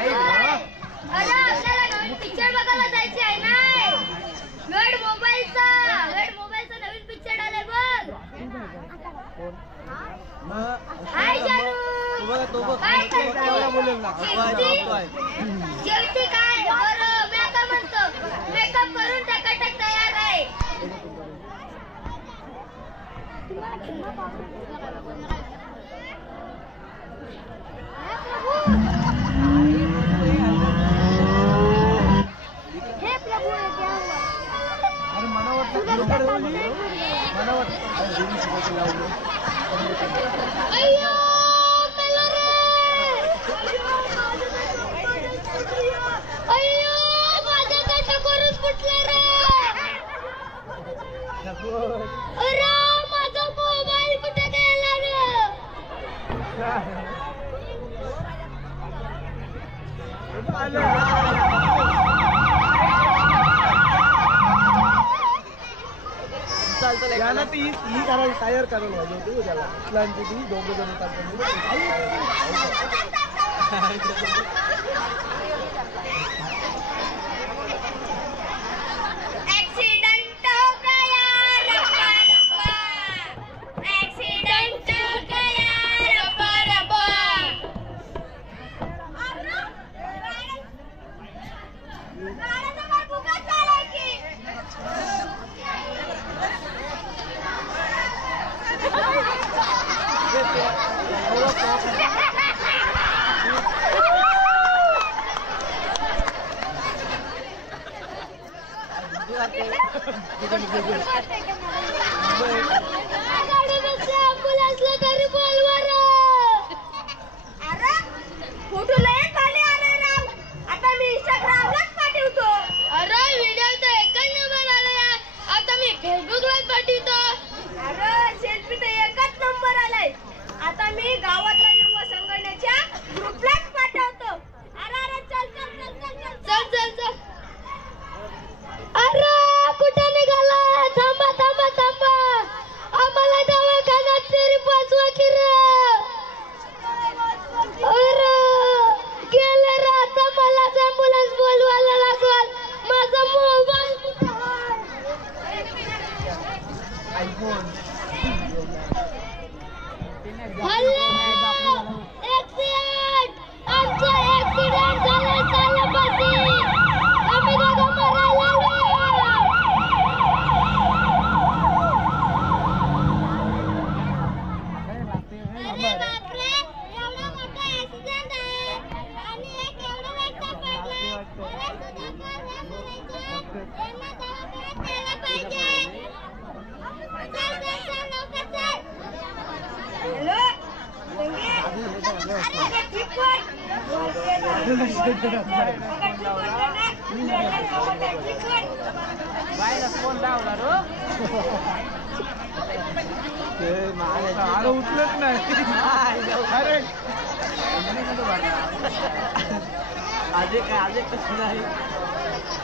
अरे आपल्याला नवीन पिक्चर बघायला जायचे आहे ना. वेड मोबाईलचा नवीन पिक्चर आलाय बघ. हाय जानू काय जेवती काय बरं मी आता म्हणतो मेकअप करून टकाटक तयार आहे. हे प्रभू अरे मनावर अय्यो मेलो रे. अय्यो माझ्या काटावरून फुटला रे. अरे माझा मोबाईल कुठे गेला रे. याला ती ही करायला टायर करायला पाहिजे होती त्याला इथलांची ती दोघं जण उठलंच नाही. अरे आज कसं नाही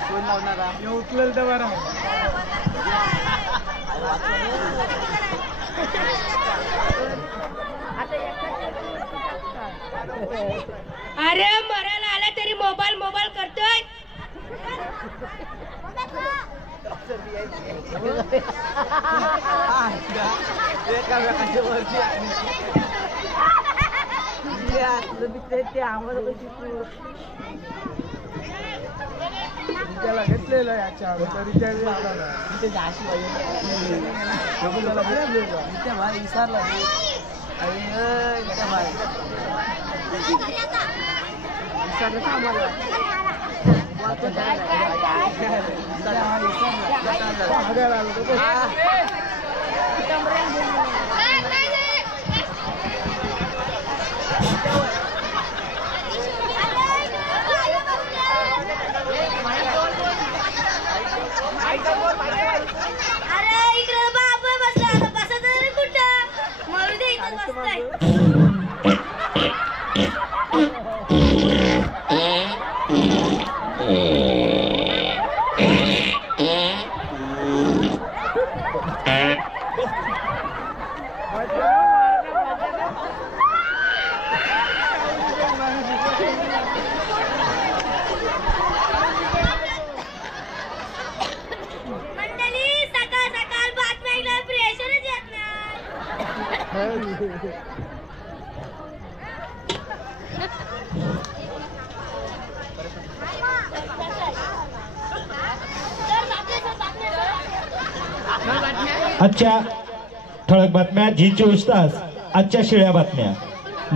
फोन लावणारा उठलेल तर बरं. अरे मरायला आला तरी मोबाईल करतोय. त्याला घेतलेलं याच्या रिचार्ज विसरला अरे इकडे बाबा बसला बसा तरी कुठं मरू दे इथं बसताय. आजच्या ठळक बातम्या जी 24 तास. आजच्या शिळ्या बातम्या.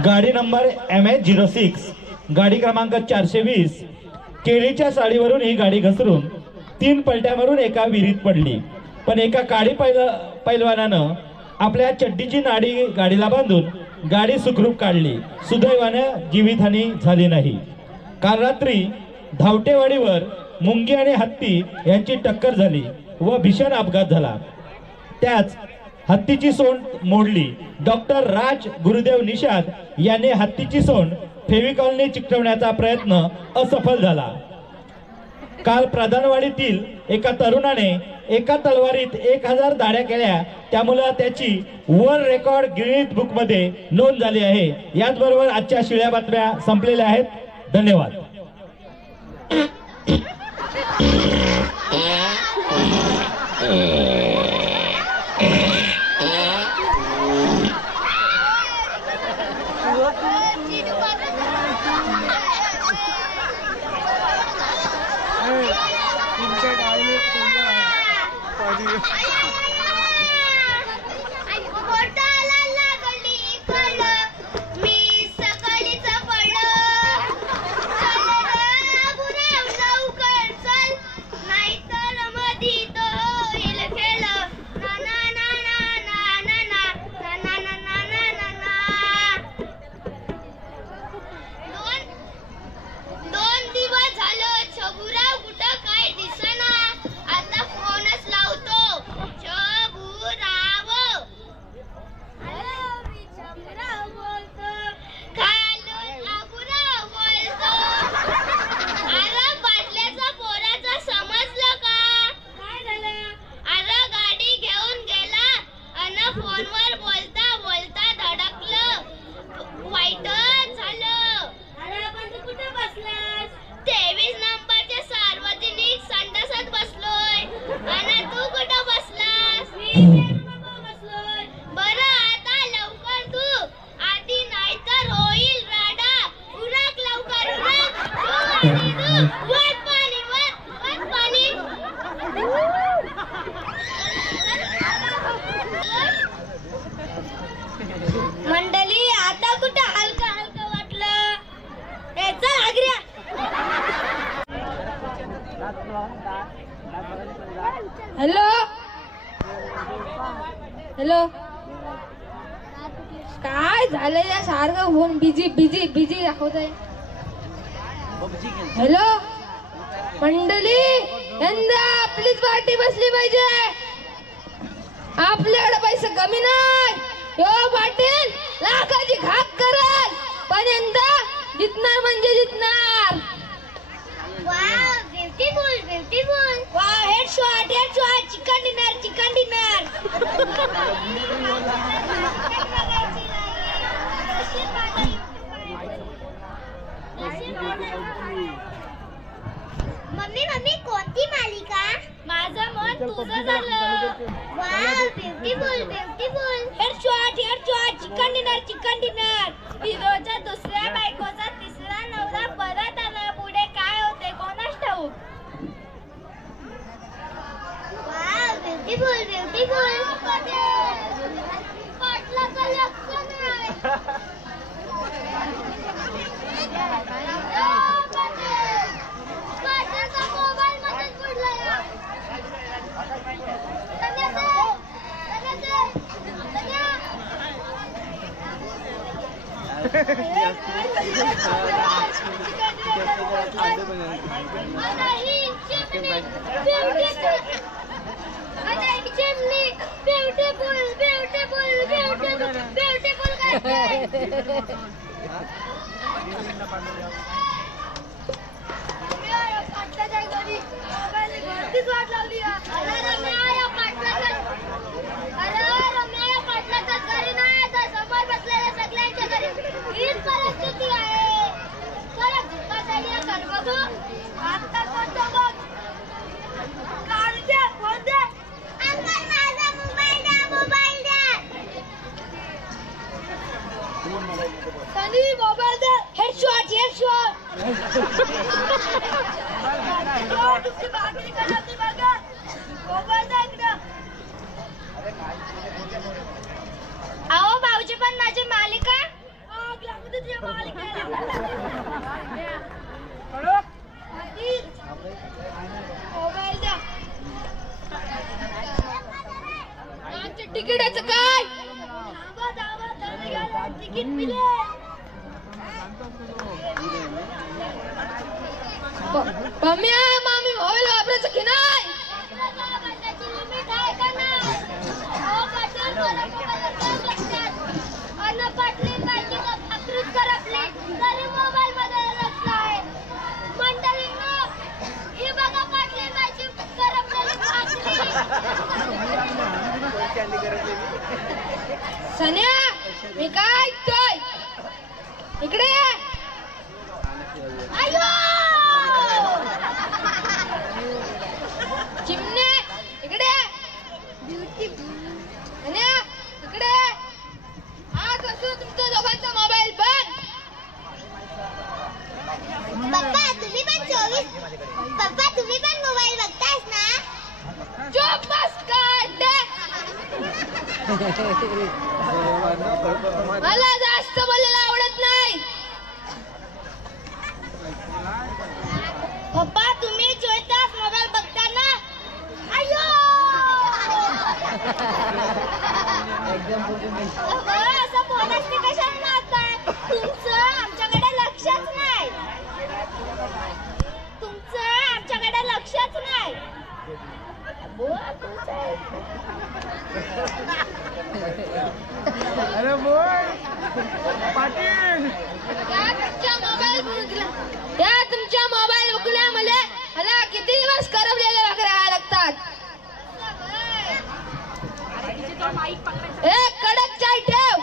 गाडी नंबर MH06 गाडी क्रमांक 420 केळीच्या साडीवरून ही गाडी घसरून 3 पलट्यावरून एका विहिरीत पडली. पण एका काळी पैलवानानं आपल्या चड्डीची नाडी गाडीला बांधून गाडी सुखरूप काढली. सुदैवानं जीवितहानी झाली नाही. काल रात्री धावटेवाडीवर मुंगी आणि हत्ती यांची टक्कर झाली व भीषण अपघात झाला. त्याच हत्तीची सोंड मोडली. डॉक्टर राज गुरुदेव निषाद यांनी हत्तीची सोंड फेविकॉलने चिकटवण्याचा प्रयत्न असफल झाला. काल प्रधानवाडीतील एका तरुणाने एका तलवारीत 1000 दाड्या केल्या. त्यामुळे त्याची वर्ल्ड रेकॉर्ड गिनीज बुक मध्ये नोंद झाली आहे. याचबरोबर आजच्या शिळ्या बातम्या संपलेल्या आहेत. धन्यवाद. मंडळी आता कुठं हलका हलका वाटलं. याचा आग्र्या हॅलो हॅलो काय झालं या सारखं फोन बिझी बिझी बिझी दाखवतंय. हॅलो मंडळी यंदा आपलीच पार्टी बसली पाहिजे. आपल्याकडे पैसे कमी नाही. यो पाटील लाखाची घात करल पण यंदा जितणार म्हणजे जितणार. Wow beautiful beautiful. Wow headshot headshot. Chicken dinner chicken dinner. Mummy mummy कोणती मालिका. माझं मन तुझं झालं. Wow beautiful beautiful. Headshot headshot. Chicken dinner chicken dinner. हिरोच्या दुसऱ्या बायकोचा तिसरा नवरा परत आला. पुढे काय होते कोणास ठाऊक. Wow beautiful beautiful. पाटलाचं लक्ष नाही. तुमची भाकरी करत नाही बघा. मोबाईल द्या इकडं. अहो भाऊजी पण माझी मालिका. मोबाईल द्या. तिकीटाचं काय? तिकीट मिळेल. मम्मी मामी मोबाईल वापरायचं की नाही? सन्या मी काय ऐकतोय इकडे ये. अयो चिमणे इकडे. सन्या इकडे. आज असं तुमच्या दोघांचा मोबाईल बंद. पप्पा तुम्ही पण मोबाईल बघतायस ना? चुप बस काय. मला जास्त बोलायला आवडत नाही. पप्पा तुम्ही 24 तास मोबाईल बघता ना? अयो असं बोलायचं कशाला लागताय? तुमचं आमच्याकडे लक्षच नाही. अरे बोल पाटील. तुमच्या मोबाईल विकल्यामुळे मला किती दिवस करपलेले भाकऱ्या लागतात. एक कडक चाय ठेव.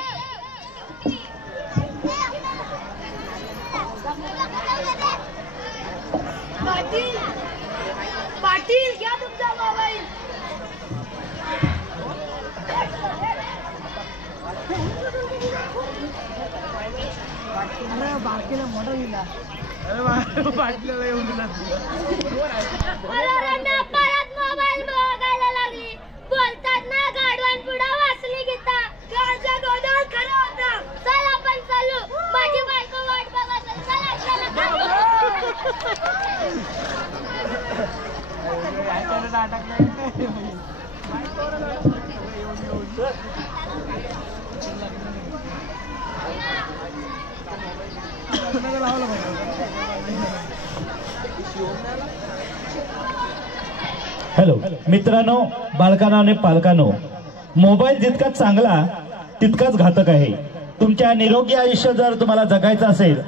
पाटील घ्या तुमचा मोबाईल. बाकीला मोठा दिला. अरे पाटल्याला येऊन दिला. परत मोबाईल बघायला लागली. बोलतात ना गाडवान पुढं वाचली गीता. गाडचा गोंधळ खरा होता. चल आपण चालू. माझी बायको वाट बघत असेल. चल आपल्याला हॅलो मित्रांनो, बालकांनो आणि पालकांनो, मोबाईल जितका चांगला तितकाच घातक आहे. तुमच्या निरोगी आयुष्य जर तुम्हाला जगायचं असेल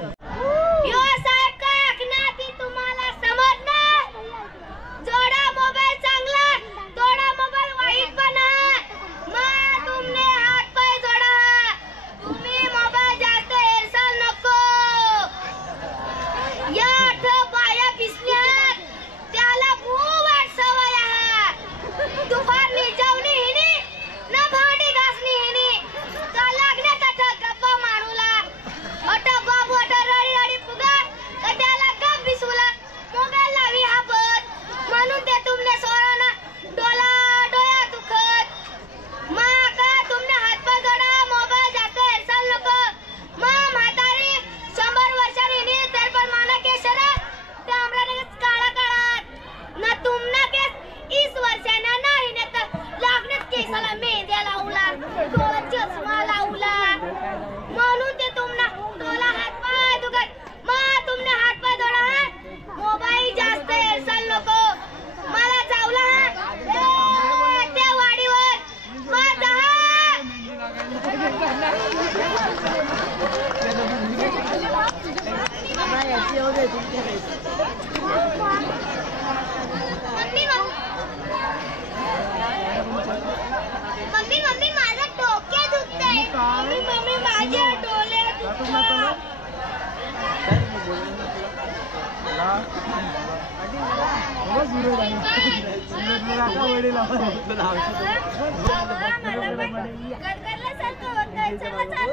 चला